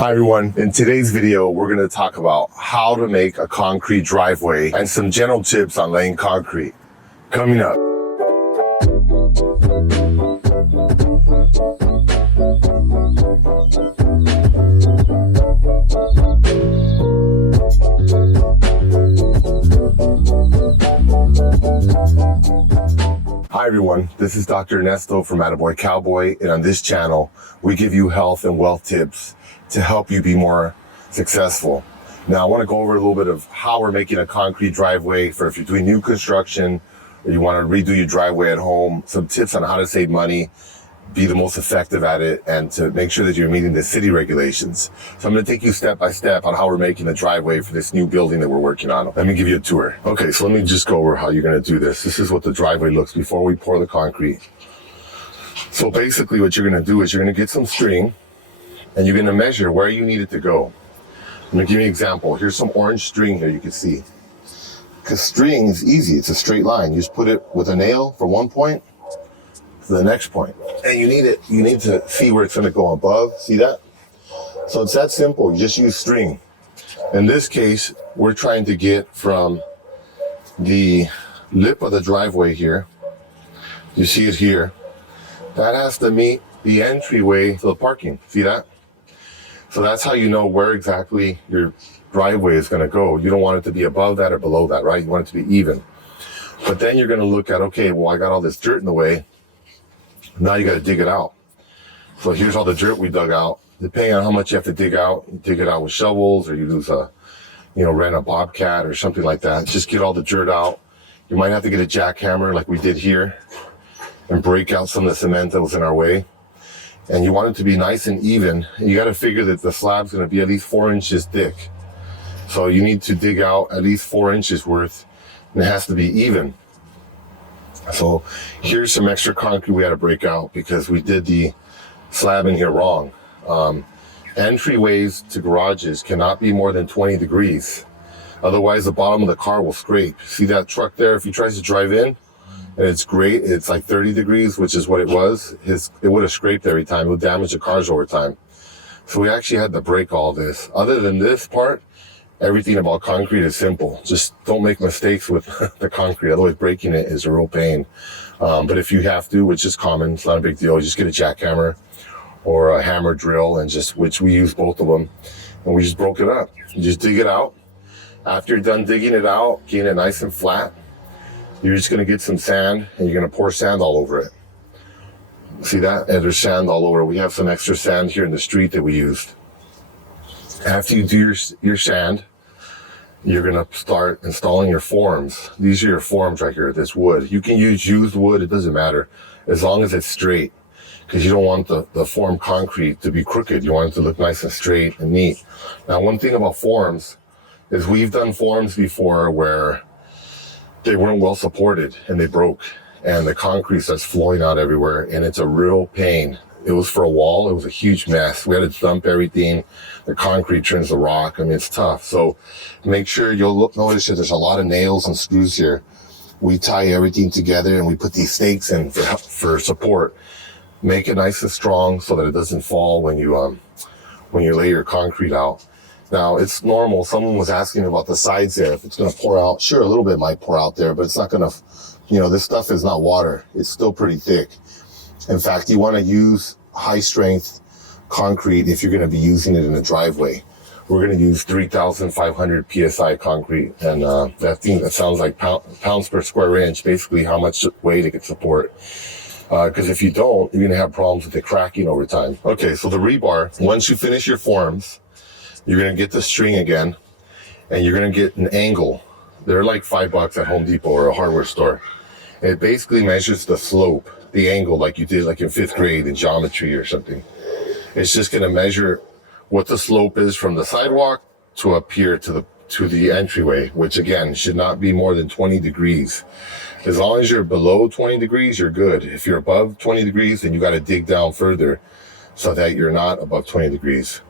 Hi everyone, in today's video we're going to talk about how to make a concrete driveway and some general tips on laying concrete. Coming up. Hi everyone, this is Dr. Ernesto from Attaboy Cowboy, and on this channel we give you health and wealth tips to help you be more successful. Now I want to go over a little bit of how we're making a concrete driveway for if you're doing new construction or you want to redo your driveway at home, some tips on how to save money, be the most effective at it, and to make sure that you're meeting the city regulations. So I'm going to take you step by step on how we're making the driveway for this new building that we're working on. Let me give you a tour. Okay, so let me just go over how you're going to do this. This is what the driveway looks before we pour the concrete. So basically what you're going to do is you're going to get some string and you're going to measure where you need it to go. I'm going to give you an example. Here's some orange string here you can see. Because string is easy. It's a straight line. You just put it with a nail from one point to the next point. And you need to see where it's going to go above. See that? So it's that simple. You just use string. In this case, we're trying to get from the lip of the driveway here. You see it here. That has to meet the entryway to the parking. See that? So that's how you know where exactly your driveway is going to go. You don't want it to be above that or below that, right? You want it to be even. But then you're going to look at, okay, well, I got all this dirt in the way. Now you got to dig it out. So here's all the dirt we dug out. Depending on how much you have to dig out, you dig it out with shovels, or you use rent a bobcat or something like that. Just get all the dirt out. You might have to get a jackhammer like we did here and break out some of the cement that was in our way. And you want it to be nice and even. You got to figure that the slab's going to be at least 4 inches thick. So you need to dig out at least 4 inches worth, and it has to be even. So here's some extra concrete we had to break out because we did the slab in here wrong. Entryways to garages cannot be more than 20 degrees. Otherwise, the bottom of the car will scrape. See that truck there? If he tries to drive in, and it's great, it's like 30 degrees, which is what it was. It would have scraped every time. It would damage the cars over time. So we actually had to break all this. Other than this part, everything about concrete is simple. Just don't make mistakes with the concrete. Otherwise, breaking it is a real pain. But if you have to, which is common, it's not a big deal. You just get a jackhammer or a hammer drill, which we use both of them. And we just broke it up. You just dig it out. After you're done digging it out, getting it nice and flat, you're just going to get some sand and you're going to pour sand all over it. See that? And there's sand all over. We have some extra sand here in the street that we used. After you do your sand, you're going to start installing your forms. These are your forms right here, this wood. You can use used wood, it doesn't matter, as long as it's straight, because you don't want the form concrete to be crooked. You want it to look nice and straight and neat. Now, one thing about forms is we've done forms before where they weren't well supported and they broke and the concrete starts flowing out everywhere and it's a real pain. It was for a wall. It was a huge mess. We had to dump everything. The concrete turns to rock. I mean, it's tough. So make sure notice that there's a lot of nails and screws here. We tie everything together and we put these stakes in for support. Make it nice and strong so that it doesn't fall when you lay your concrete out. Now, it's normal. Someone was asking about the sides there. If it's going to pour out, sure, a little bit might pour out there, but it's not going to, this stuff is not water. It's still pretty thick. In fact, you want to use high strength concrete if you're going to be using it in a driveway. We're going to use 3,500 PSI concrete. And that sounds like pounds per square inch, basically how much weight it can support. Because if you don't, you're going to have problems with it cracking over time. Okay, so the rebar, once you finish your forms, you're going to get the string again, and you're going to get an angle. They're like $5 at Home Depot or a hardware store. It basically measures the slope, the angle, like you did like in 5th grade in geometry or something. It's just going to measure what the slope is from the sidewalk to up here to the entryway, which again should not be more than 20 degrees. As long as you're below 20 degrees, you're good. If you're above 20 degrees, then you got to dig down further so that you're not above 20 degrees.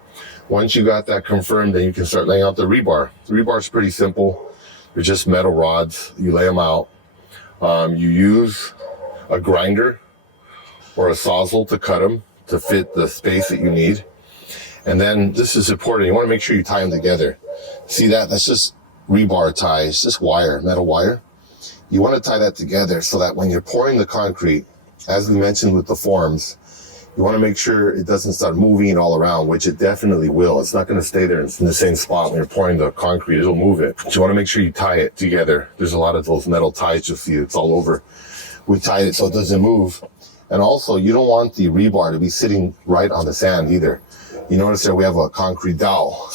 Once you got that confirmed, then you can start laying out the rebar. The rebar is pretty simple. They're just metal rods. You lay them out. You use a grinder or a sawzall to cut them to fit the space that you need. And then this is important. You want to make sure you tie them together. See that? That's just rebar tie. It's just wire, metal wire. You want to tie that together so that when you're pouring the concrete, as we mentioned with the forms, you want to make sure it doesn't start moving all around, which it definitely will. It's not going to stay there in the same spot when you're pouring the concrete. It'll move it. So you want to make sure you tie it together. There's a lot of those metal ties you'll see. It's all over. We tied it so it doesn't move. And also, you don't want the rebar to be sitting right on the sand either. You notice there we have a concrete dowel.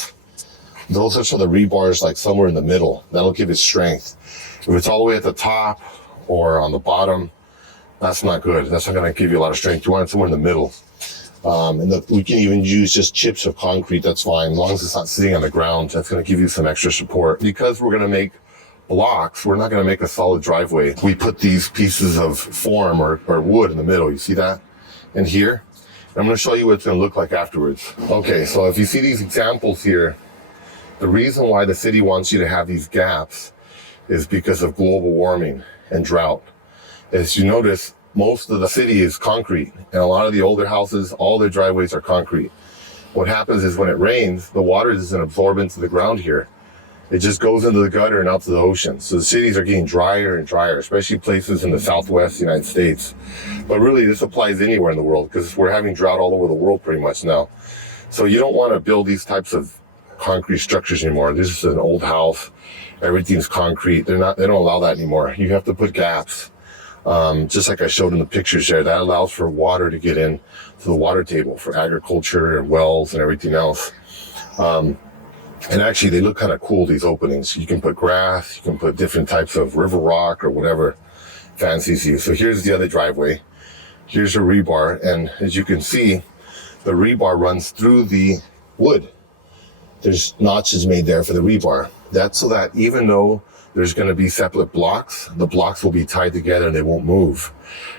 Those are so the rebar's like somewhere in the middle. That'll give it strength. If it's all the way at the top or on the bottom, that's not good. That's not going to give you a lot of strength. You want it somewhere in the middle. We can even use just chips of concrete. That's fine. As long as it's not sitting on the ground, that's going to give you some extra support. Because we're going to make blocks, we're not going to make a solid driveway. We put these pieces of form or wood in the middle. You see that? And here. And I'm going to show you what it's going to look like afterwards. Okay, so if you see these examples here, the reason why the city wants you to have these gaps is because of global warming and drought. As you notice, most of the city is concrete, and a lot of the older houses, all their driveways are concrete. What happens is when it rains, the water doesn't absorb into the ground here. It just goes into the gutter and out to the ocean. So the cities are getting drier and drier, especially places in the Southwest United States. But really, this applies anywhere in the world because we're having drought all over the world pretty much now. So you don't want to build these types of concrete structures anymore. This is an old house. Everything's concrete. They don't allow that anymore. You have to put gaps. Just like I showed in the pictures there, that allows for water to get in to the water table for agriculture and wells and everything else. And actually they look kind of cool, these openings. You can put grass, you can put different types of river rock or whatever fancies you. So here's the other driveway. Here's a rebar. And as you can see, the rebar runs through the wood. There's notches made there for the rebar. That's so that even though there's going to be separate blocks, the blocks will be tied together and they won't move.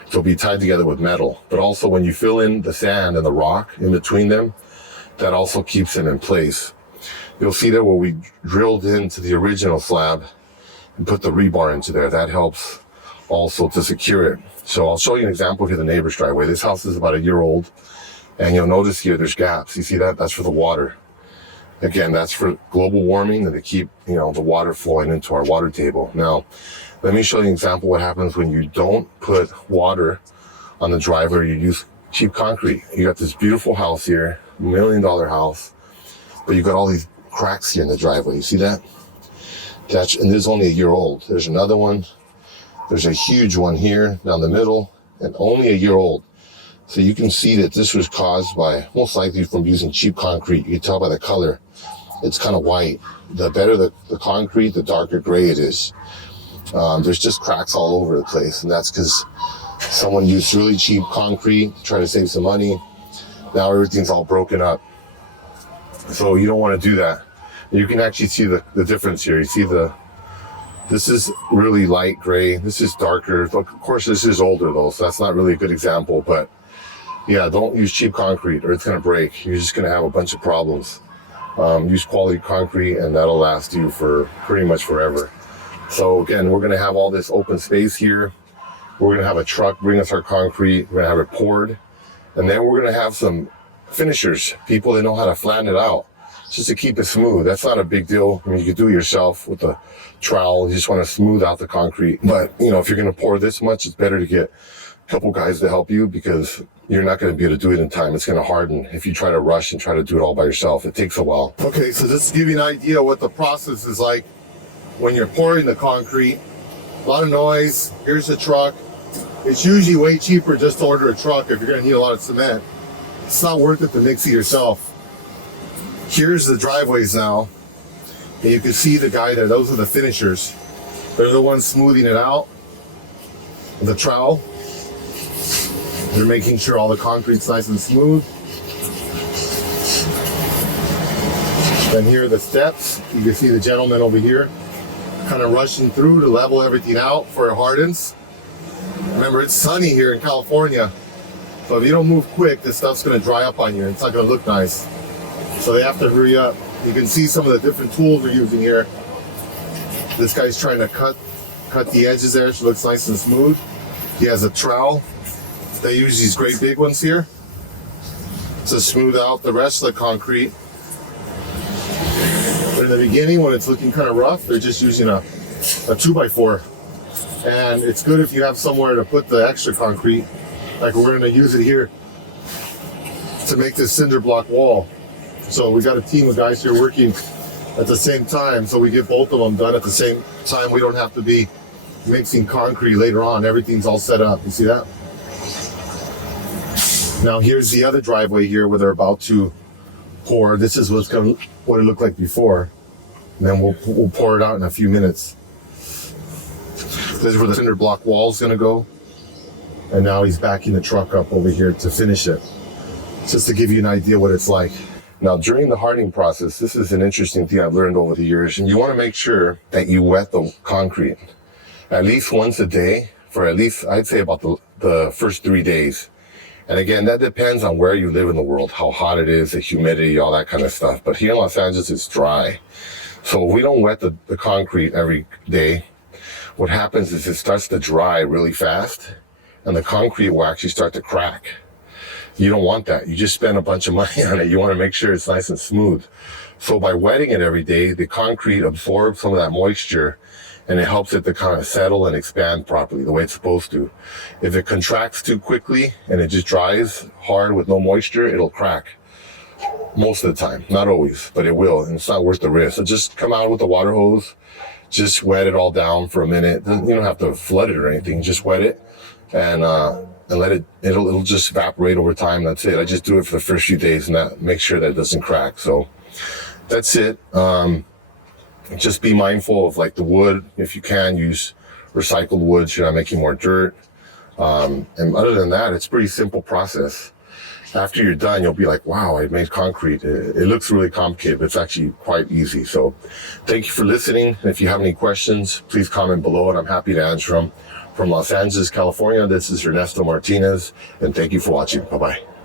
So they'll be tied together with metal. But also when you fill in the sand and the rock in between them, that also keeps them in place. You'll see there where we drilled into the original slab and put the rebar into there. That helps also to secure it. So I'll show you an example here, the neighbor's driveway. This house is about a year old. And you'll notice here there's gaps. You see that? That's for the water. Again, that's for global warming and to keep, the water flowing into our water table. Now, let me show you an example of what happens when you don't put water on the driveway. You use cheap concrete. You got this beautiful house here, $1 million house, but you got all these cracks here in the driveway. You see that? And this is only a year old. There's another one. There's a huge one here down the middle and only a year old. So you can see that this was caused by, most likely from using cheap concrete. You can tell by the color. It's kind of white. The better the concrete, the darker gray it is. There's just cracks all over the place. And that's because someone used really cheap concrete, trying to save some money. Now everything's all broken up. So you don't want to do that. You can actually see the difference here. You see this is really light gray. This is darker. Of course, this is older though, so that's not really a good example. But yeah, don't use cheap concrete or it's going to break. You're just going to have a bunch of problems. Use quality concrete and that'll last you for pretty much forever. So again, we're going to have all this open space here. We're going to have a truck bring us our concrete. We're going to have it poured. And then we're going to have some finishers, people that know how to flatten it out just to keep it smooth. That's not a big deal. I mean, you can do it yourself with a trowel. You just want to smooth out the concrete. But, if you're going to pour this much, it's better to get a couple guys to help you because you're not going to be able to do it in time. It's going to harden if you try to rush and try to do it all by yourself. It takes a while. Okay, so just to give you an idea what the process is like when you're pouring the concrete. A lot of noise. Here's the truck. It's usually way cheaper just to order a truck if you're going to need a lot of cement. It's not worth it to mix it yourself. Here's the driveways now. And you can see the guy there. Those are the finishers. They're the ones smoothing it out. The trowel. They're making sure all the concrete's nice and smooth. Then here are the steps. You can see the gentleman over here kind of rushing through to level everything out before it hardens. Remember, it's sunny here in California. So if you don't move quick, this stuff's going to dry up on you. It's not going to look nice. So they have to hurry up. You can see some of the different tools they're using here. This guy's trying to cut the edges there so it looks nice and smooth. He has a trowel. They use these great big ones here. to smooth out the rest of the concrete. But in the beginning, when it's looking kind of rough, they're just using a 2x4. And it's good if you have somewhere to put the extra concrete. Like we're gonna use it here to make this cinder block wall. So we got a team of guys here working at the same time, so we get both of them done at the same time. We don't have to be mixing concrete later on. Everything's all set up. You see that? Now here's the other driveway here where they're about to pour. This is what it looked like before. And then we'll pour it out in a few minutes. This is where the cinder block wall is gonna go. And now he's backing the truck up over here to finish it. Just to give you an idea what it's like. Now, during the hardening process, this is an interesting thing I've learned over the years, and you want to make sure that you wet the concrete at least once a day for at least, I'd say, about the first 3 days. And again, that depends on where you live in the world, how hot it is, the humidity, all that kind of stuff. But here in Los Angeles, it's dry. So if we don't wet the concrete every day, what happens is it starts to dry really fast, and the concrete will actually start to crack. You don't want that. You just spend a bunch of money on it. You want to make sure it's nice and smooth. So by wetting it every day, the concrete absorbs some of that moisture, and it helps it to kind of settle and expand properly the way it's supposed to. If it contracts too quickly and it just dries hard with no moisture, it'll crack. Most of the time, not always, but it will, and it's not worth the risk. So just come out with the water hose, just wet it all down for a minute. You don't have to flood it or anything. Just wet it and let it'll just evaporate over time. That's it. I just do it for the first few days and that make sure that it doesn't crack. So that's it. Just be mindful of like the wood. If you can, use recycled wood. You're not making more dirt. And other than that, it's a pretty simple process. After you're done, you'll be like, wow, I made concrete. It looks really complicated, but it's actually quite easy. So thank you for listening. And if you have any questions, please comment below and I'm happy to answer them. From Los Angeles, California, this is Ernesto Martinez, and thank you for watching. Bye-bye.